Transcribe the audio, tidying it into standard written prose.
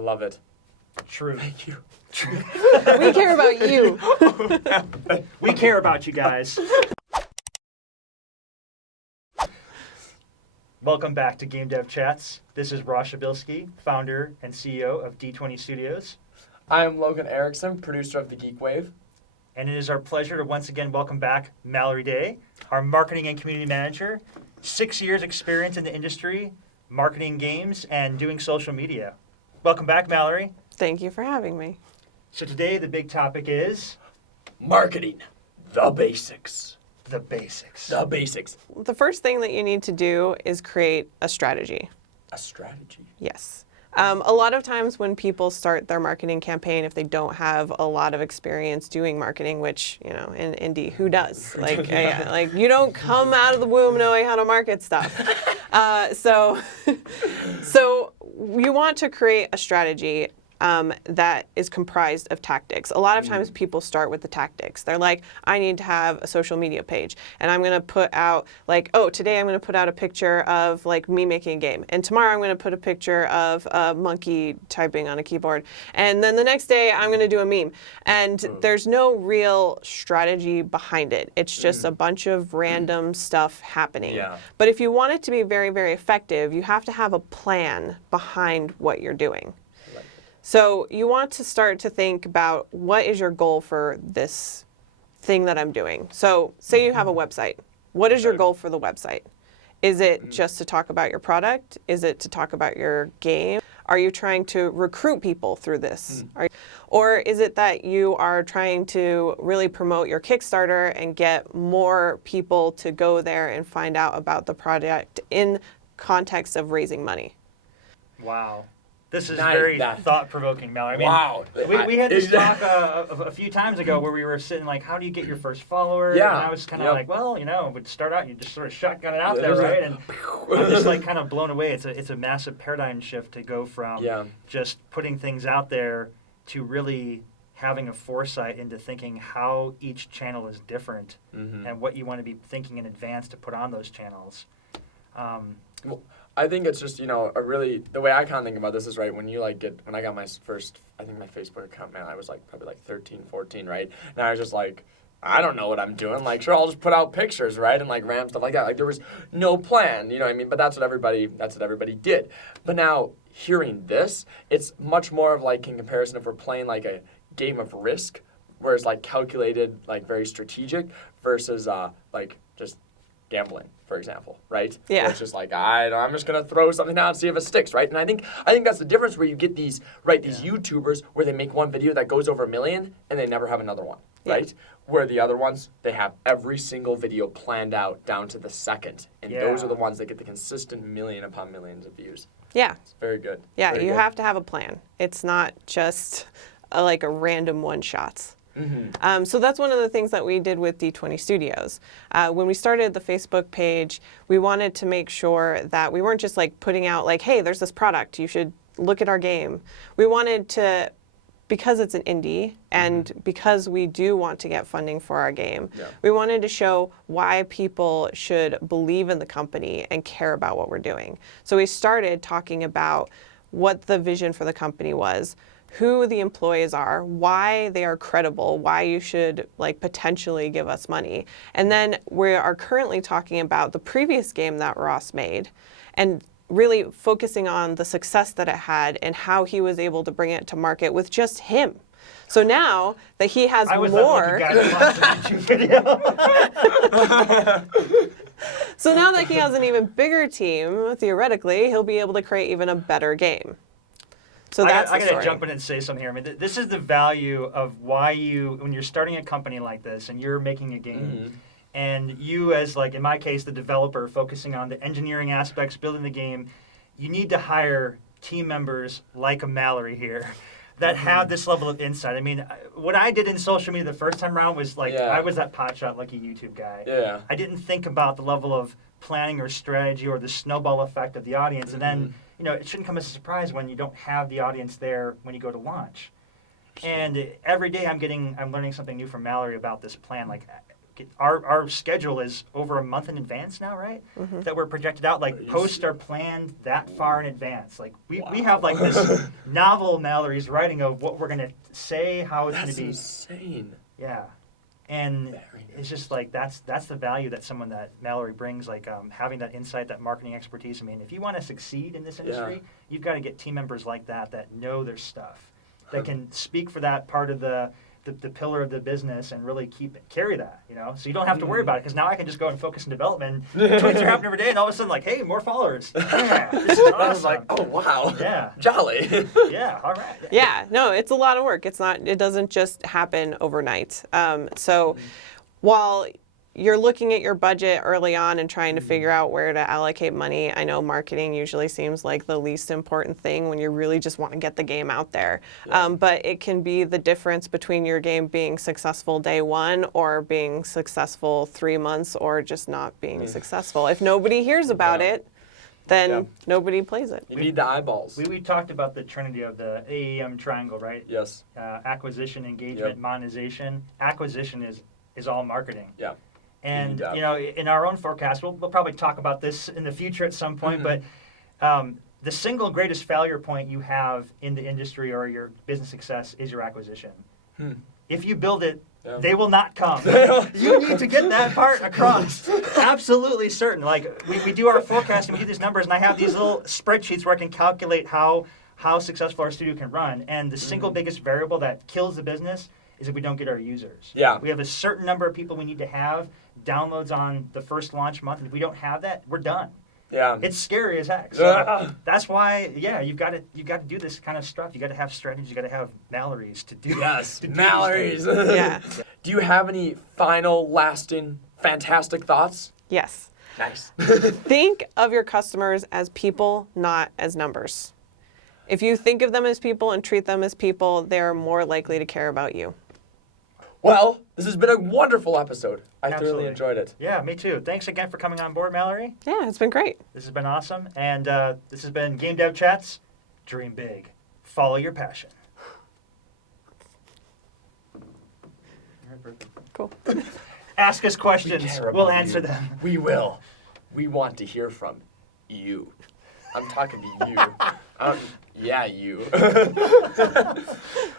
love it. True. Thank you. We care about you. We care about you guys. Welcome back to Game Dev Chats. This is Ross Shabilsky, founder and CEO of D20Studios. I am Logan Erickson, producer of the Geekwave. And it is our pleasure to once again welcome back Mallory Day, our marketing and community manager. 6 years experience in the industry, marketing games, and doing social media. Welcome back, Mallory. Thank you for having me. So today the big topic is Marketing. The basics. the basics. The basics. The first thing that you need to do is create a strategy. A strategy. Yes. A lot of times when people start their marketing campaign, if they don't have a lot of experience doing marketing, which, you know, in indie, who does? Like you don't come out of the womb knowing how to market stuff. So you want to create a strategy that is comprised of tactics. A lot of times people start with the tactics. They're like, I need to have a social media page, and I'm going to put out like, oh, today I'm going to put out a picture of like me making a game, and tomorrow I'm going to put a picture of a monkey typing on a keyboard, and then the next day I'm going to do a meme. And there's no real strategy behind it. It's just a bunch of random stuff happening. Yeah. But if you want it to be very, very effective, you have to have a plan behind what you're doing. So you want to start to think about what is your goal for this thing that I'm doing. So say you have a website. What is your goal for the website? Is it just to talk about your product? Is it to talk about your game? Are you trying to recruit people through this? Or is it that you are trying to really promote your Kickstarter and get more people to go there and find out about the project in context of raising money? Wow. This is Nice. very thought-provoking, Mallory. I mean, Wow. we had this talk a few times ago where we were sitting like, how do you get your first follower? Yeah. And I was kind of Yep. like, well, you know, would start out and you just sort of shotgun it out there, There's right? And I'm just like kind of blown away. It's a massive paradigm shift to go from just putting things out there to really having a foresight into thinking how each channel is different and what you want to be thinking in advance to put on those channels. Well, I think it's just, you know, the way I kind of think about this is, right, when I got my first, I think my Facebook account, man, I was like probably like 13, 14, right? And I was just like, I don't know what I'm doing. Like, sure, I'll just put out pictures, right? And like random stuff like that. Like there was no plan, you know what I mean? But that's what everybody did. But now hearing this, it's much more of like in comparison if we're playing like a game of Risk, where it's like calculated, like very strategic versus like just gambling, for example, right? Yeah. Where it's just like, I'm just gonna throw something out and see if it sticks, right? And I think that's the difference where you get these YouTubers where they make one video that goes over 1 million and they never have another one, right? Where the other ones, they have every single video planned out down to the second, and those are the ones that get the consistent million upon millions of views. Yeah. It's very good. Yeah, Very you good. have to have a plan. It's not just like a random one-shots. So that's one of the things that we did with D20 Studios. When we started the Facebook page, we wanted to make sure that we weren't just like putting out like, hey, there's this product, you should look at our game. We wanted to, because it's an indie and because we do want to get funding for our game, we wanted to show why people should believe in the company and care about what we're doing. So we started talking about what the vision for the company was, who the employees are, why they are credible, why you should like potentially give us money. And then we are currently talking about the previous game that Ross made and really focusing on the success that it had and how he was able to bring it to market with just him. So now that he has I was more... that lucky guy that watched the YouTube video. So now that he has an even bigger team, theoretically, he'll be able to create even a better game. So that's I the gotta story. jump in and say something here. I mean, this is the value of why when you're starting a company like this and you're making a game, and you as like, in my case, the developer focusing on the engineering aspects, building the game, you need to hire team members like a Mallory here that have this level of insight. I mean, what I did in social media the first time around was like, I was that potshot lucky YouTube guy. Yeah. I didn't think about the level of planning or strategy or the snowball effect of the audience. And then, you know, it shouldn't come as a surprise when you don't have the audience there when you go to launch. And every day I'm learning something new from Mallory about this plan. Like, our schedule is over a month in advance now, right? That we're projected out. Like posts are planned that far in advance. Like we have like this novel Mallory's writing of what we're gonna say, how it's gonna be. That's insane. Yeah. And it's just like that's the value that someone that Mallory brings, like having that insight, that marketing expertise. I mean, if you want to succeed in this industry, you've got to get team members like that know their stuff, that can speak for that part of the pillar of the business and really carry that, you know. So you don't have to worry about it, because now I can just go and focus on development. Tweets are happening every day, and all of a sudden, like, hey, more followers. Yeah, this is awesome. I was like, oh wow. Yeah. Jolly. Yeah. All right. Yeah, no, it's a lot of work. It doesn't just happen overnight. So while you're looking at your budget early on and trying to figure out where to allocate money, I know marketing usually seems like the least important thing when you really just want to get the game out there. But it can be the difference between your game being successful day one or being successful 3 months or just not being successful. If nobody hears about it, then nobody plays it. You need the eyeballs. We talked about the trinity of the AEM triangle, right? Yes. Acquisition, engagement, monetization. Acquisition is all marketing. Yeah. And, you know, in our own forecast, we'll probably talk about this in the future at some point, but the single greatest failure point you have in the industry or your business success is your acquisition. If you build it, they will not come. You need to get that part across. Absolutely certain. Like, we do our forecast and we do these numbers, and I have these little spreadsheets where I can calculate how successful our studio can run. And the single biggest variable that kills the business is if we don't get our users. Yeah. We have a certain number of people we need to have downloads on the first launch month, and if we don't have that, we're done. Yeah. It's scary as heck. So that's why, you've got to do this kind of stuff. You got to have strategies. You got to have Mallory's to do. Yes, to do Mallory's. Yeah. Do you have any final, lasting, fantastic thoughts? Yes. Nice. Think of your customers as people, not as numbers. If you think of them as people and treat them as people, they're more likely to care about you. Well, this has been a wonderful episode. I Absolutely. thoroughly enjoyed it. Yeah, me too. Thanks again for coming on board, Mallory. Yeah, it's been great. This has been awesome. And this has been Game Dev Chats. Dream big. Follow your passion. Cool. Ask us questions. care We'll about answer you. them. We will. We want to hear from you. I'm talking to you. Yeah, you.